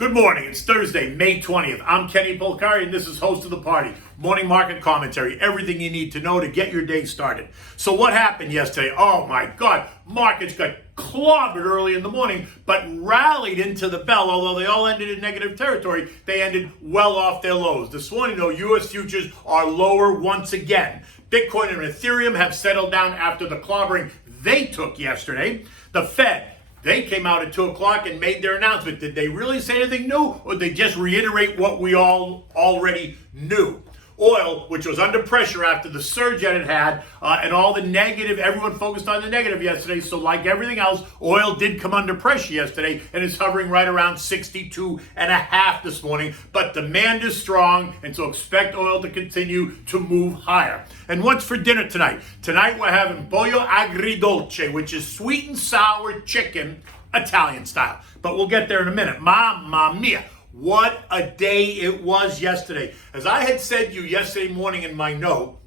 Good morning. It's Thursday, May 20th. I'm Kenny Polcari, and this is host of The Party. Morning market commentary. Everything you need to know to get your day started. So what happened yesterday? Oh my God. Markets got clobbered early in the morning, but rallied into the bell. Although they all ended in negative territory, they ended well off their lows. This morning, though, U.S. futures are lower once again. Bitcoin and Ethereum have settled down after the clobbering they took yesterday. The Fed, they came out at 2 o'clock and made their announcement. Did they really say anything new, or did they just reiterate what we all already knew? Oil, which was under pressure after the surge that it had, and all the negative, everyone focused on the negative yesterday. So like everything else, oil did come under pressure yesterday and is hovering right around 62.5 this morning. But demand is strong, and so expect oil to continue to move higher. And what's for dinner tonight? Tonight we're having pollo agridolce, which is sweet and sour chicken, Italian style. But we'll get there in a minute. Mamma mia. What a day it was yesterday. As I had said to you yesterday morning in my note,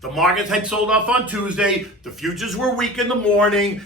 the markets had sold off on Tuesday. The futures were weak in the morning.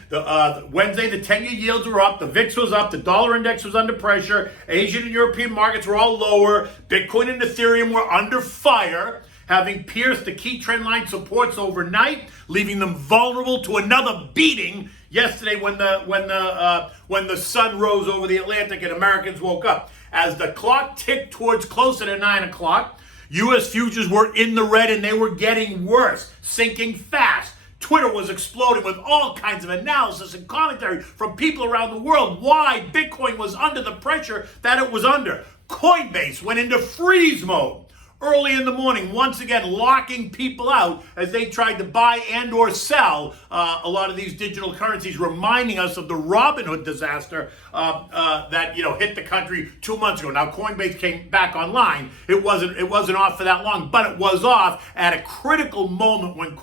Wednesday, the 10-year yields were up. The VIX was up. The dollar index was under pressure. Asian and European markets were all lower. Bitcoin and Ethereum were under fire, having pierced the key trend line supports overnight, leaving them vulnerable to another beating yesterday when the sun rose over the Atlantic and Americans woke up. As the clock ticked towards closer to 9 o'clock, U.S. futures were in the red and they were getting worse, sinking fast. Twitter was exploding with all kinds of analysis and commentary from people around the world why Bitcoin was under the pressure that it was under. Coinbase went into freeze mode early in the morning, once again locking people out as they tried to buy and or sell a lot of these digital currencies, reminding us of the Robinhood disaster that hit the country 2 months ago. Now Coinbase came back online. It wasn't off for that long, but it was off at a critical moment when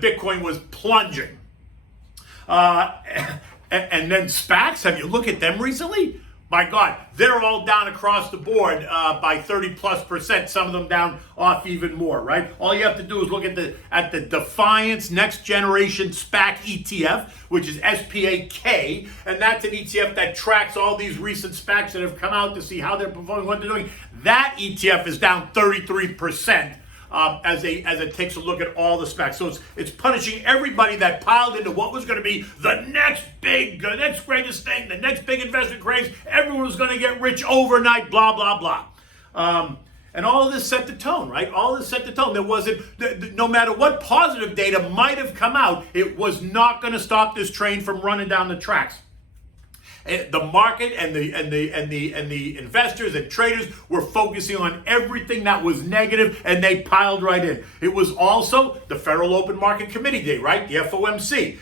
Bitcoin was plunging. And then SPACs, have you looked at them recently? My God, they're all down across the board by 30+%. Some of them down off even more, right? All you have to do is look at the Defiance Next Generation SPAC ETF, which is SPAK, and that's an ETF that tracks all these recent SPACs that have come out to see how they're performing, what they're doing. That ETF is down 33%. As it takes a look at all the SPACs. So it's punishing everybody that piled into what was going to be the next greatest thing, the next big investment craze. Everyone was going to get rich overnight, blah, blah, blah. And all of this set the tone, right? All of this set the tone. There wasn't, no matter what positive data might have come out, it was not going to stop this train from running down the tracks. The market and the investors and traders were focusing on everything that was negative, and they piled right in. It was also the Federal Open Market Committee Day, right? The FOMC.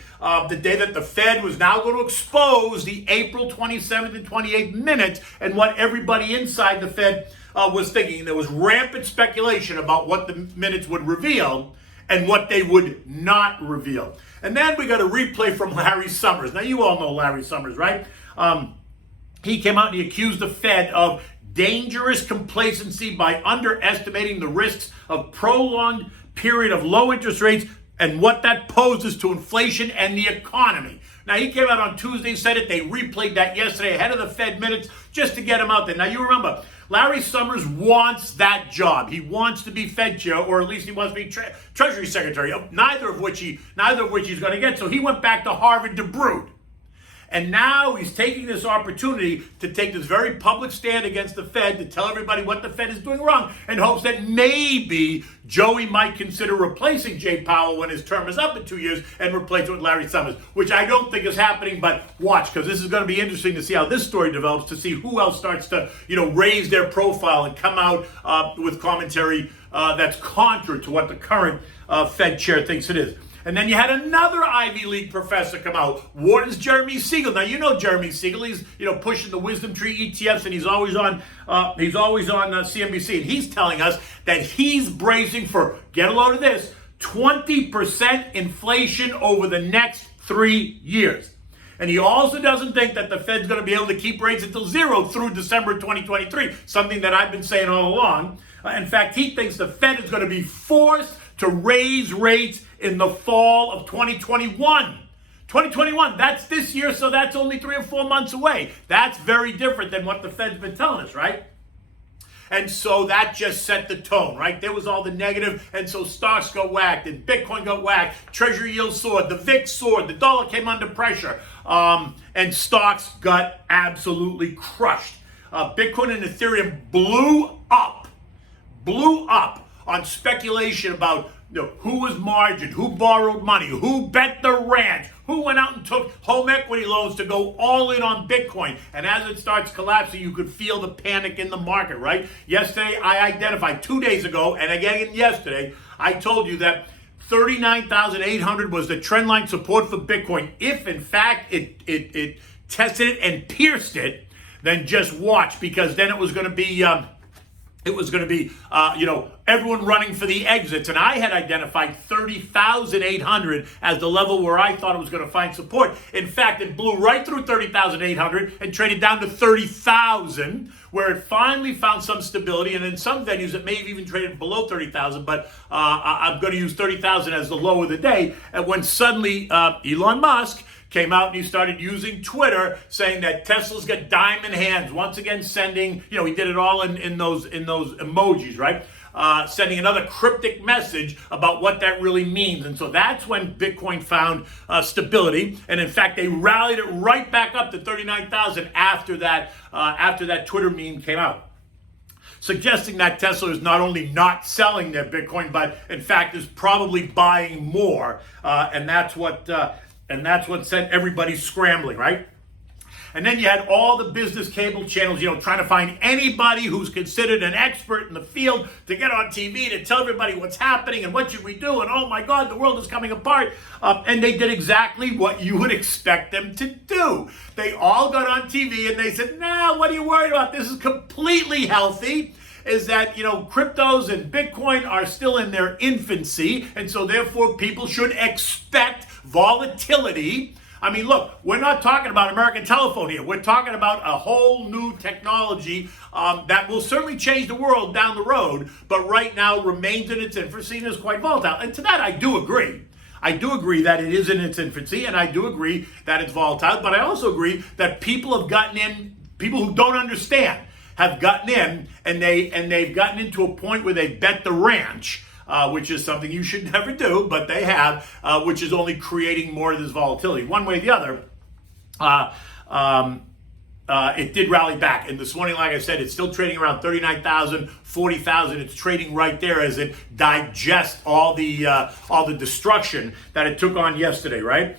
The day that the Fed was now going to expose the April 27th and 28th minutes and what everybody inside the Fed was thinking. There was rampant speculation about what the minutes would reveal and what they would not reveal. And then we got a replay from Larry Summers. Now, you all know Larry Summers, right? He came out and he accused the Fed of dangerous complacency by underestimating the risks of prolonged period of low interest rates and what that poses to inflation and the economy. Now, he came out on Tuesday and said it. They replayed that yesterday ahead of the Fed minutes just to get him out there. Now, you remember, Larry Summers wants that job. He wants to be Fed chair, or at least he wants to be Treasury Secretary, neither of which he's going to get. So he went back to Harvard to brood. And now he's taking this opportunity to take this very public stand against the Fed to tell everybody what the Fed is doing wrong in hopes that maybe Joey might consider replacing Jay Powell when his term is up in 2 years and replace it with Larry Summers, which I don't think is happening, but watch, because this is going to be interesting to see how this story develops, to see who else starts to, raise their profile and come out with commentary that's contrary to what the current Fed chair thinks it is. And then you had another Ivy League professor come out. Wharton's Jeremy Siegel. Now, you know Jeremy Siegel. He's pushing the Wisdom Tree ETFs, and he's always on CNBC. And he's telling us that he's bracing for, get a load of this, 20% inflation over the next 3 years. And he also doesn't think that the Fed's going to be able to keep rates until zero through December 2023, something that I've been saying all along. In fact, he thinks the Fed is going to be forced to raise rates in the fall of 2021 2021, that's this year, so that's only 3 or 4 months away. That's very different than what the Fed's been telling us, right? And so that just set the tone, right? There was all the negative, and so stocks got whacked, and Bitcoin got whacked, Treasury yields soared, the VIX soared, the dollar came under pressure, and stocks got absolutely crushed. Bitcoin and Ethereum blew up on speculation about who was margined, who borrowed money, who bet the ranch, who went out and took home equity loans to go all in on Bitcoin. And as it starts collapsing, you could feel the panic in the market, right? Yesterday, I identified 2 days ago, and again yesterday, I told you that 39,800 was the trend line support for Bitcoin. If in fact it tested it and pierced it, then just watch, because then it was going to be everyone running for the exits. And I had identified 30,800 as the level where I thought it was going to find support. In fact, it blew right through 30,800 and traded down to 30,000, where it finally found some stability. And in some venues, it may have even traded below 30,000, but I'm going to use 30,000 as the low of the day. And when suddenly Elon Musk came out and he started using Twitter, saying that Tesla's got diamond hands, once again sending, he did it all in those emojis, right? Sending another cryptic message about what that really means. And so that's when Bitcoin found stability. And in fact, they rallied it right back up to 39,000 after that Twitter meme came out, suggesting that Tesla is not only not selling their Bitcoin, but in fact is probably buying more. And that's what sent everybody scrambling, right? And then you had all the business cable channels, trying to find anybody who's considered an expert in the field to get on TV to tell everybody what's happening and what should we do, and oh my God, the world is coming apart. And they did exactly what you would expect them to do. They all got on TV and they said, nah, what are you worried about? This is completely healthy. Is that, cryptos and Bitcoin are still in their infancy, and so therefore people should expect volatility. I mean, look, we're not talking about American telephone here. We're talking about a whole new technology that will certainly change the world down the road, but right now remains in its infancy and is quite volatile. And to that, I do agree. I do agree that it is in its infancy, and I do agree that it's volatile, but I also agree that people have gotten in, people who don't understand, have gotten in, and they've gotten into a point where they bet the ranch, which is something you should never do, but they have, which is only creating more of this volatility. One way or the other, it did rally back. And this morning, like I said, it's still trading around 39,000, 40,000. It's trading right there as it digests all the destruction that it took on yesterday, right?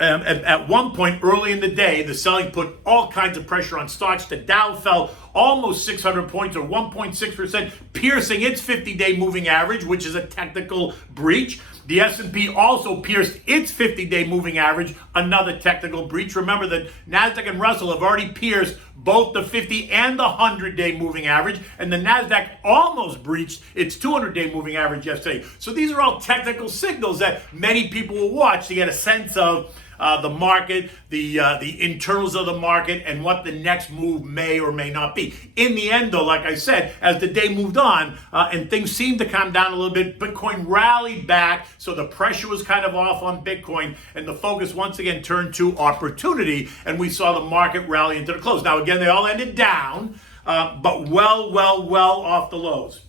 At one point early in the day, the selling put all kinds of pressure on stocks. The Dow fell almost 600 points or 1.6%, piercing its 50-day moving average, which is a technical breach. The S&P also pierced its 50-day moving average, another technical breach. Remember that NASDAQ and Russell have already pierced both the 50 and the 100-day moving average, and the NASDAQ almost breached its 200-day moving average yesterday. So these are all technical signals that many people will watch to get a sense of the market, the internals of the market, and what the next move may or may not be. In the end, though, like I said, as the day moved on and things seemed to calm down a little bit, Bitcoin rallied back, so the pressure was kind of off on Bitcoin, and the focus once again turned to opportunity, and we saw the market rally into the close. Now, again, they all ended down, but well off the lows.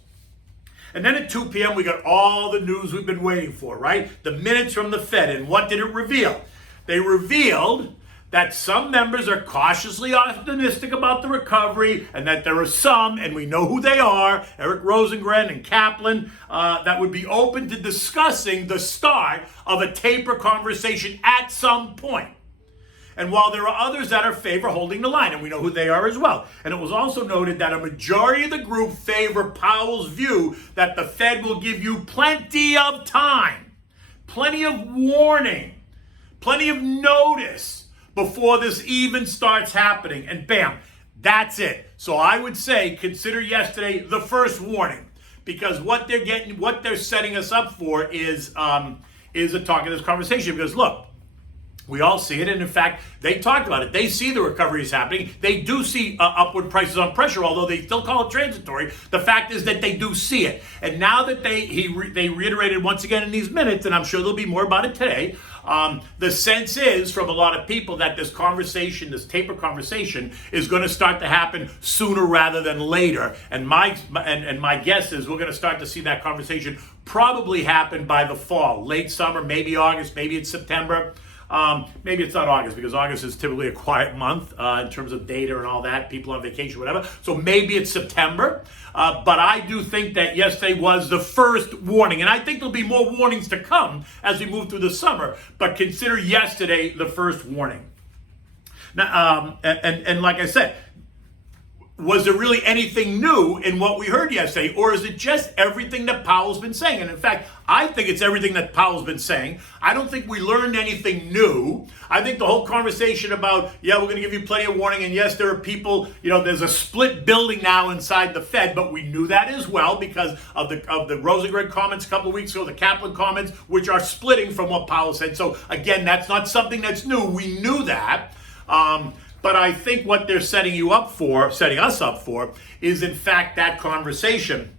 And then at 2 p.m., we got all the news we've been waiting for, right? The minutes from the Fed, and what did it reveal? They revealed that some members are cautiously optimistic about the recovery, and that there are some, and we know who they are, Eric Rosengren and Kaplan, that would be open to discussing the start of a taper conversation at some point. And while there are others that are favor holding the line, and we know who they are as well. And it was also noted that a majority of the group favor Powell's view that the Fed will give you plenty of time, plenty of warning, plenty of notice before this even starts happening. And bam, that's it. So I would say consider yesterday the first warning, because what they're setting us up for is a talk in this conversation. Because look, We all see it, and in fact, they talked about it. They see the recovery is happening. They do see upward prices on pressure, although they still call it transitory. The fact is that they do see it. And now that they reiterated once again in these minutes, and I'm sure there'll be more about it today, the sense is from a lot of people that this conversation, this taper conversation, is going to start to happen sooner rather than later. And my guess is we're going to start to see that conversation probably happen by the fall, late summer, maybe August, maybe it's September. Maybe it's not August, because August is typically a quiet month in terms of data and all that, people on vacation, whatever. So maybe it's September. But I do think that yesterday was the first warning. And I think there'll be more warnings to come as we move through the summer. But consider yesterday the first warning. Now, and like I said, was there really anything new in what we heard yesterday? Or is it just everything that Powell's been saying? And in fact, I think it's everything that Powell's been saying. I don't think we learned anything new. I think the whole conversation about, yeah, we're going to give you plenty of warning. And yes, there are people, there's a split building now inside the Fed, but we knew that as well because of the Rosengren comments a couple of weeks ago, the Kaplan comments, which are splitting from what Powell said. So again, that's not something that's new. We knew that. But I think what they're setting us up for, is in fact that conversation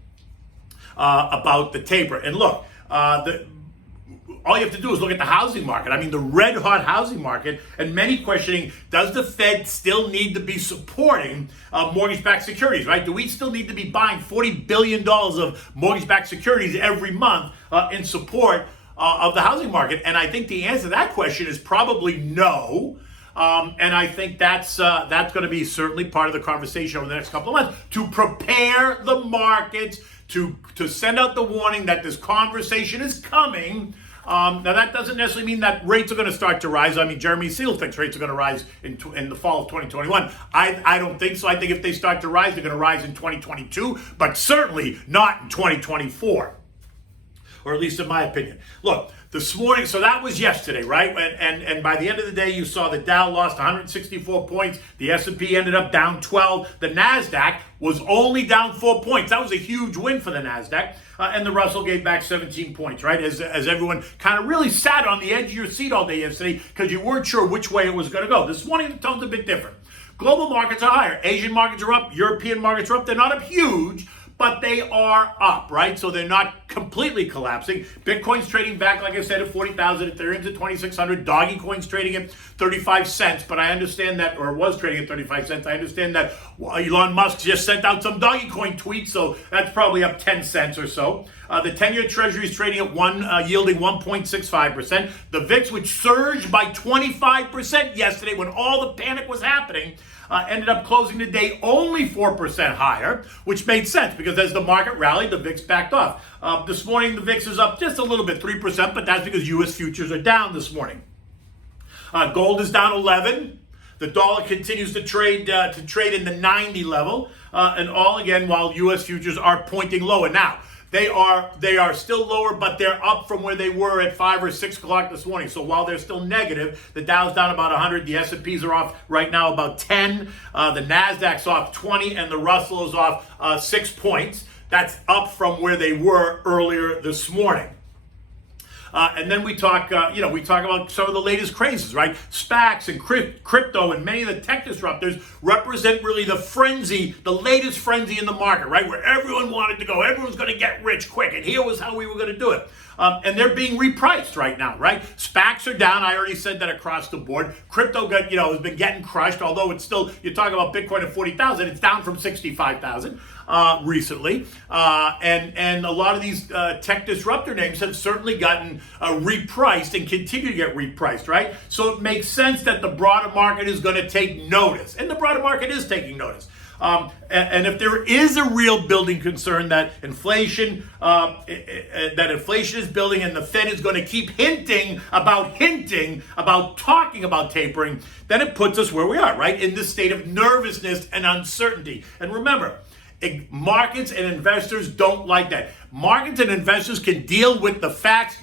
about the taper. And look, all you have to do is look at the housing market. I mean, the red hot housing market, and many questioning, does the Fed still need to be supporting mortgage-backed securities, right? Do we still need to be buying $40 billion of mortgage-backed securities every month in support of the housing market? And I think the answer to that question is probably no. And I think that's going to be certainly part of the conversation over the next couple of months to prepare the markets to send out the warning that this conversation is coming. Now, that doesn't necessarily mean that rates are going to start to rise. I mean, Jeremy Siegel thinks rates are going to rise in the fall of 2021. I don't think so. I think if they start to rise, they're going to rise in 2022, but certainly not in 2024, or at least in my opinion. Look, this morning, so that was yesterday, right? And by the end of the day, you saw the Dow lost 164 points. The S&P ended up down 12. The NASDAQ was only down 4 points. That was a huge win for the NASDAQ. And the Russell gave back 17 points, right? As everyone kind of really sat on the edge of your seat all day yesterday because you weren't sure which way it was going to go. This morning, the tone's a bit different. Global markets are higher. Asian markets are up. European markets are up. They're not up huge, but they are up, right? So they're not completely collapsing. Bitcoin's trading back, like I said, at 40,000. Ethereum's at 2,600. Doggy Coin's trading at 35 cents. But I understand that, or was trading at 35 cents. I understand that Elon Musk just sent out some Doggy Coin tweets, so that's probably up 10 cents or so. The 10-year Treasury is trading at yielding 1.65%. The VIX, which surged by 25% yesterday when all the panic was happening, ended up closing the day only 4% higher, which made sense because as the market rallied, the VIX backed off. This morning, the VIX is up just a little bit, 3%, but that's because U.S. futures are down this morning. Gold is down 11. The dollar continues to trade in the 90 level, and all again while U.S. futures are pointing lower. Now, they are still lower, but they're up from where they were at 5 or 6 o'clock this morning. So while they're still negative, the Dow's down about 100, the S&Ps are off right now about 10, the NASDAQ's off 20, and the Russell is off 6 points. That's up from where they were earlier this morning. And then we talk about some of the latest crazes, right? SPACs and crypto and many of the tech disruptors represent really the frenzy, the latest frenzy in the market, right? Where everyone wanted to go, everyone's going to get rich quick, and here was how we were going to do it. And they're being repriced right now, right? SPACs are down. I already said that across the board. Crypto has been getting crushed, although it's still, you talk about Bitcoin at 40,000, it's down from 65,000 recently. And a lot of these tech disruptor names have certainly gotten repriced and continue to get repriced, right? So it makes sense that the broader market is going to take notice. And the broader market is taking notice. And if there is a real building concern that inflation is building and the Fed is going to keep hinting about talking about tapering, then it puts us where we are, right? In this state of nervousness and uncertainty. And remember, markets and investors don't like that. Markets and investors can deal with the facts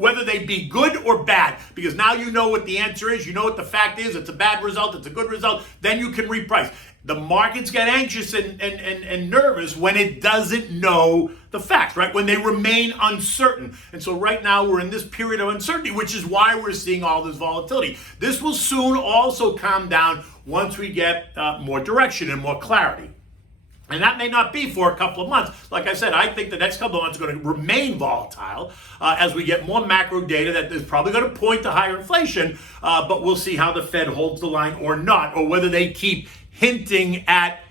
whether they be good or bad, because now you know what the answer is, you know what the fact is, it's a bad result, it's a good result, then you can reprice. The markets get anxious and nervous when it doesn't know the facts, right? When they remain uncertain. And so right now we're in this period of uncertainty, which is why we're seeing all this volatility. This will soon also calm down once we get more direction and more clarity. And that may not be for a couple of months. Like I said, I think the next couple of months are going to remain volatile as we get more macro data that is probably going to point to higher inflation, but we'll see how the Fed holds the line or not, or whether they keep hinting at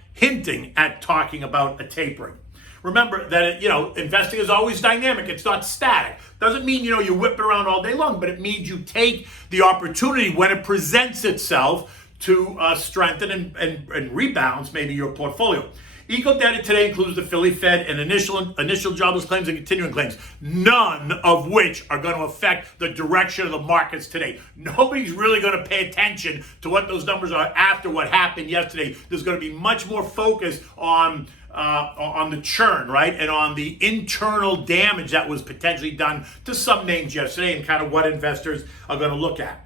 talking about a tapering. Remember that, investing is always dynamic. It's not static. Doesn't mean, you whip around all day long, but it means you take the opportunity when it presents itself to strengthen and rebalance maybe your portfolio. Eco data today includes the Philly Fed and initial jobless claims and continuing claims, none of which are going to affect the direction of the markets today. Nobody's really going to pay attention to what those numbers are after what happened yesterday. There's going to be much more focus on the churn, right? And on the internal damage that was potentially done to some names yesterday and kind of what investors are going to look at.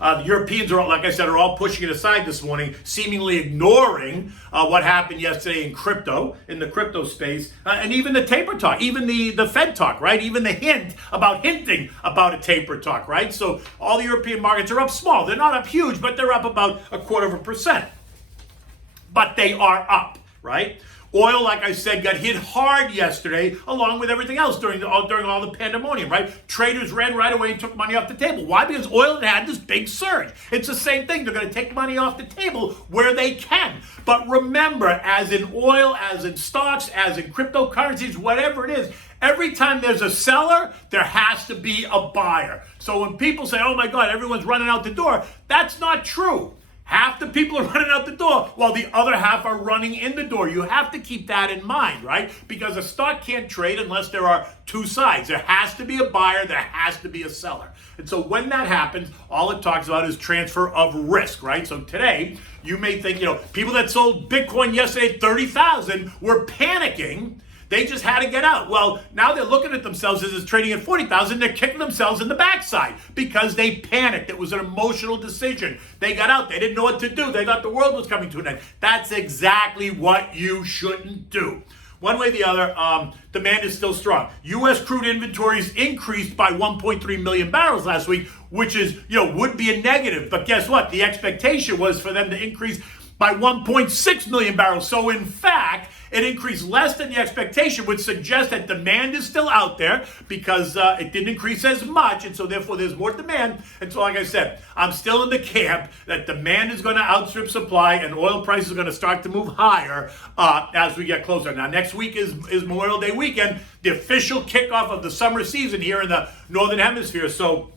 The Europeans are, like I said, are all pushing it aside this morning, seemingly ignoring what happened yesterday in the crypto space, and even the taper talk, even the Fed talk, right? Even the hinting about a taper talk, right? So all the European markets are up small. They're not up huge, but they're up about 0.25%. But they are up, right? Oil, like I said, got hit hard yesterday, along with everything else during all the pandemonium, right? Traders ran right away and took money off the table. Why? Because oil had this big surge. It's the same thing. They're going to take money off the table where they can. But remember, as in oil, as in stocks, as in cryptocurrencies, whatever it is, every time there's a seller, there has to be a buyer. So when people say, oh my God, everyone's running out the door, that's not true. Half the people are running out the door while the other half are running in the door. You have to keep that in mind, right? Because a stock can't trade unless there are two sides. There has to be a buyer, there has to be a seller. And so when that happens, all it talks about is transfer of risk, right? So today, you may think, people that sold Bitcoin yesterday at 30,000 were panicking. They just had to get out. Well, now they're looking at themselves as it's trading at 40,000. They're kicking themselves in the backside because they panicked. It was an emotional decision. They got out. They didn't know what to do. They thought the world was coming to an end. That's exactly what you shouldn't do. One way or the other, demand is still strong. U.S. crude inventories increased by 1.3 million barrels last week, which is, would be a negative. But guess what? The expectation was for them to increase by 1.6 million barrels. So in fact, it increased less than the expectation, which suggests that demand is still out there because it didn't increase as much, and so therefore there's more demand. And so like I said, I'm still in the camp that demand is going to outstrip supply and oil prices are going to start to move higher as we get closer. Now next week is Memorial Day weekend, the official kickoff of the summer season here in the Northern Hemisphere, so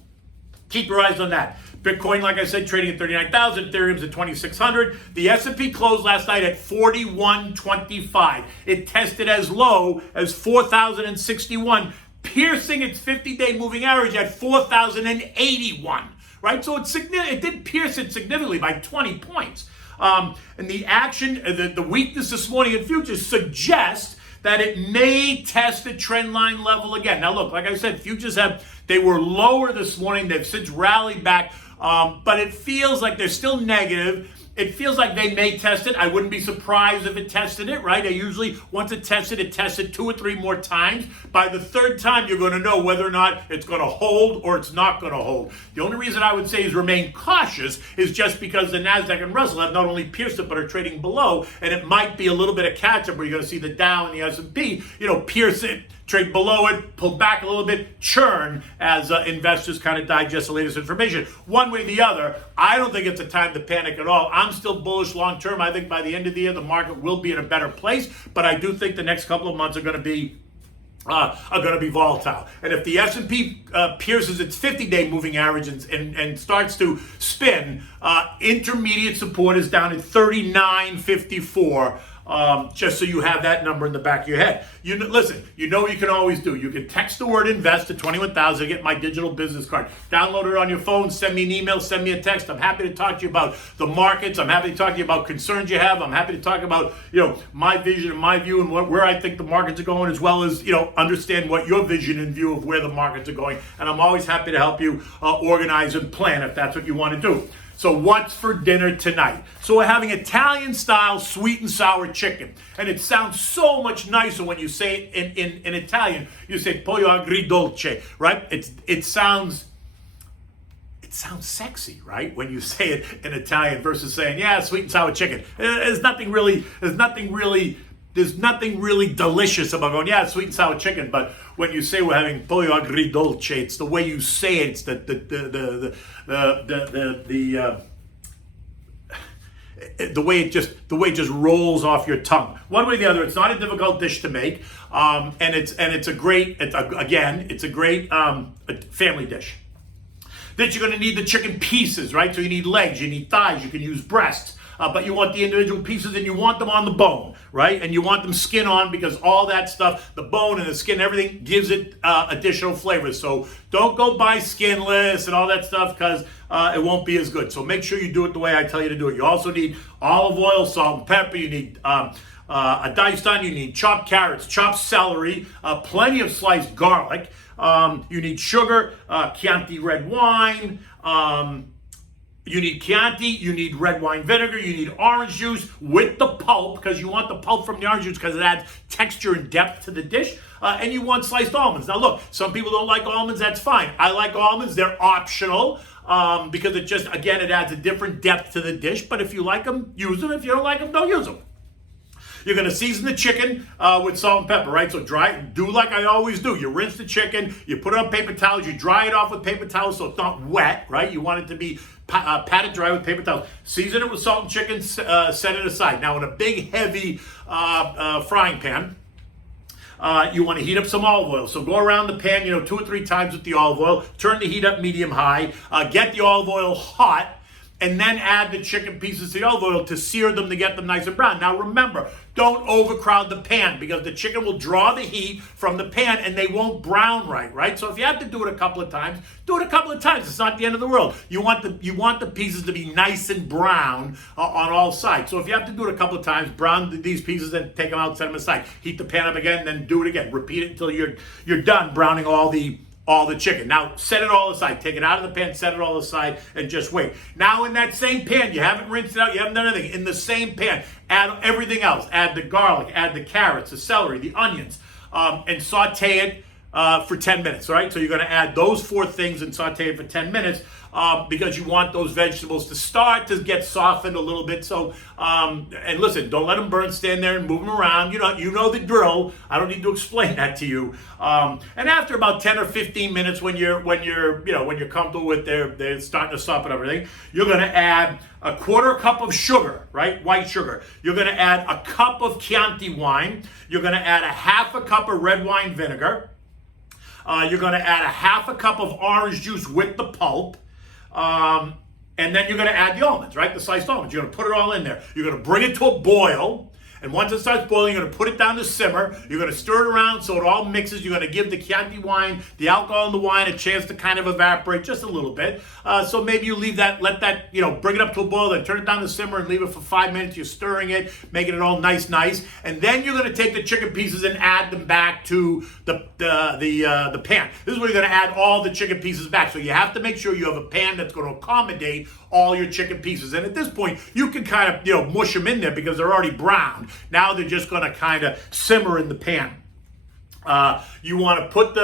keep your eyes on that. Bitcoin, like I said, trading at 39,000. Ethereum's at 2,600. The S&P closed last night at 4125. It tested as low as 4,061, piercing its 50-day moving average at 4,081. Right? So it did pierce it significantly by 20 points. And the action, the weakness this morning in futures suggests that it may test the trend line level again. Now look, like I said, futures they were lower this morning. They've since rallied back, but it feels like they're still negative. It feels like they may test it. I wouldn't be surprised if it tested it, right? They usually, once it tests it 2 or 3 more times. By the third time, you're going to know whether or not it's going to hold or it's not going to hold. The only reason I would say is remain cautious is just because the NASDAQ and Russell have not only pierced it, but are trading below, and it might be a little bit of catch-up where you're going to see the Dow and the S&P, pierce it, trade below it, pull back a little bit, churn as investors kind of digest the latest information. One way or the other, I don't think it's a time to panic at all. I'm still bullish long term. I think by the end of the year, the market will be in a better place, but I do think the next couple of months are going to be volatile. And if the S&P pierces its 50-day moving average and starts to spin, intermediate support is down at 39.54 just so you have that number in the back of your head. Listen, you know what you can always do. You can text the word invest to 21,000 to get my digital business card. Download it on your phone, send me an email, send me a text. I'm happy to talk to you about the markets. I'm happy to talk to you about concerns you have. I'm happy to talk about, my vision and my view and where I think the markets are going, as well as, understand what your vision and view of where the markets are going. And I'm always happy to help you organize and plan if that's what you want to do. So what's for dinner tonight? So we're having Italian-style sweet and sour chicken. And it sounds so much nicer when you say it in Italian. You say pollo agridolce, right? It sounds sexy, right? When you say it in Italian versus saying, sweet and sour chicken. There's nothing really delicious about going, sweet and sour chicken. But when you say we're having pollo agridolce, it's the way you say it. It's the way it just rolls off your tongue. One way or the other, it's not a difficult dish to make, and it's a great family dish. Then you're going to need the chicken pieces, right? So you need legs, you need thighs, you can use breasts. But you want the individual pieces and you want them on the bone, right? And you want them skin on, because all that stuff, the bone and the skin, everything gives it additional flavors. So don't go buy skinless and all that stuff, because it won't be as good. So make sure you do it the way I tell you to do it. You also need olive oil, salt and pepper. You need a diced onion. You need chopped carrots, chopped celery, plenty of sliced garlic. You need sugar, Chianti red wine. You need Chianti, you need red wine vinegar, you need orange juice with the pulp, because you want the pulp from the orange juice because it adds texture and depth to the dish. And you want sliced almonds. Now look, some people don't like almonds, that's fine. I like almonds, they're optional, because it adds a different depth to the dish. But if you like them, use them. If you don't like them, don't use them. You're going to season the chicken with salt and pepper, right? So do like I always do. You rinse the chicken, you put it on paper towels, you dry it off with paper towels so it's not wet, right? You want it to be patted dry with paper towels. Season it with salt and chicken, set it aside. Now in a big, heavy frying pan, you want to heat up some olive oil. So go around the pan, 2 or 3 times with the olive oil. Turn the heat up medium-high. Get the olive oil hot. And then add the chicken pieces to the olive oil to sear them, to get them nice and brown. Now remember, don't overcrowd the pan, because the chicken will draw the heat from the pan and they won't brown right? So if you have to do it a couple of times, do it a couple of times. It's not the end of the world. You want the pieces to be nice and brown on all sides. So if you have to do it a couple of times, brown these pieces and take them out, set them aside. Heat the pan up again, then do it again. Repeat it until you're done browning all the chicken. Now, set it all aside. Take it out of the pan, set it all aside, and just wait. Now, in that same pan, you haven't rinsed it out, you haven't done anything. In the same pan, add everything else. Add the garlic, add the carrots, the celery, the onions, and saute it for 10 minutes, all right? So you're going to add those 4 things and saute it for 10 minutes because you want those vegetables to start to get softened a little bit. So, and listen, don't let them burn. Stand there and move them around. You know the drill. I don't need to explain that to you. And after about 10 or 15 minutes, when you're comfortable with they're starting to soften everything, you're going to add a 1/4 cup of sugar, right? White sugar. You're going to add a cup of Chianti wine. You're going to add a 1/2 cup of red wine vinegar. You're going to add a 1/2 cup of orange juice with the pulp. And then you're going to add the almonds, right? The sliced almonds. You're going to put it all in there. You're going to bring it to a boil. And once it starts boiling, you're going to put it down to simmer. You're going to stir it around so it all mixes. You're going to give the Chianti wine, the alcohol in the wine, a chance to kind of evaporate just a little bit. So maybe you leave that, let that, bring it up to a boil, then turn it down to simmer and leave it for 5 minutes. You're stirring it, making it all nice. And then you're going to take the chicken pieces and add them back to the pan. This is where you're going to add all the chicken pieces back. So you have to make sure you have a pan that's going to accommodate all your chicken pieces. And at this point, you can kind of, mush them in there because they're already browned. Now they're just going to kind of simmer in the pan. You want to put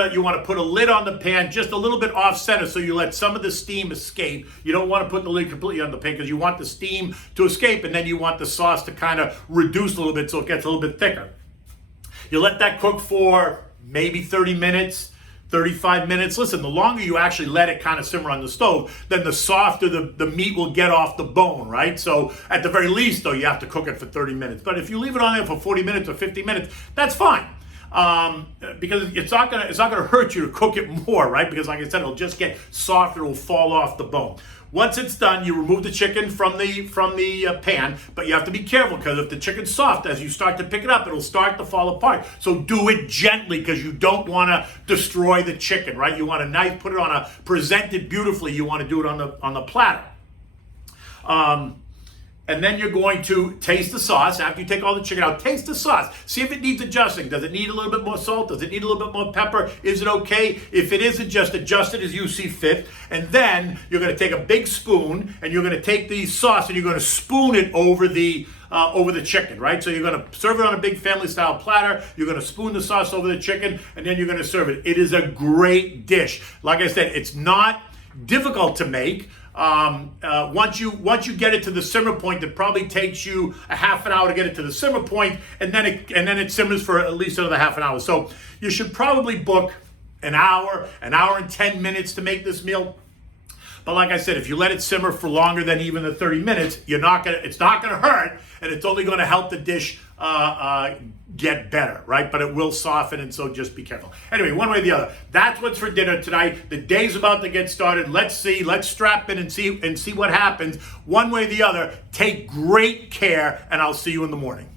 a lid on the pan just a little bit off center so you let some of the steam escape. You don't want to put the lid completely on the pan because you want the steam to escape, and then you want the sauce to kind of reduce a little bit so it gets a little bit thicker. You let that cook for maybe 30 minutes. 35 minutes. Listen, the longer you actually let it kind of simmer on the stove, then the softer the meat will get off the bone, right? So at the very least, though, you have to cook it for 30 minutes. But if you leave it on there for 40 minutes or 50 minutes, that's fine. Because it's not gonna hurt you to cook it more, right? Because like I said, it'll just get softer, it'll fall off the bone. Once it's done, you remove the chicken from the pan, but you have to be careful because if the chicken's soft, as you start to pick it up, it'll start to fall apart. So do it gently because you don't want to destroy the chicken, right? You want a nice, put it on a, present it beautifully. You want to do it on the platter. And then you're going to taste the sauce. After you take all the chicken out, taste the sauce. See if it needs adjusting. Does it need a little bit more salt? Does it need a little bit more pepper? Is it okay? If it isn't, just adjust it as you see fit. And then you're going to take a big spoon and you're going to take the sauce and you're going to spoon it over the chicken, right? So you're going to serve it on a big family-style platter. You're going to spoon the sauce over the chicken, and then you're going to serve it. It is a great dish. Like I said, it's not difficult to make. Once you get it to the simmer point, it probably takes you a half an hour to get it to the simmer point, and then it simmers for at least another half an hour. So you should probably book an hour and 10 minutes to make this meal. But like I said, if you let it simmer for longer than even the 30 minutes, it's not gonna hurt, and it's only gonna help the dish get better, right? But it will soften, and so just be careful. Anyway, one way or the other, that's what's for dinner tonight. The day's about to get started. Let's strap in and see what happens. One way or the other, take great care, and I'll see you in the morning.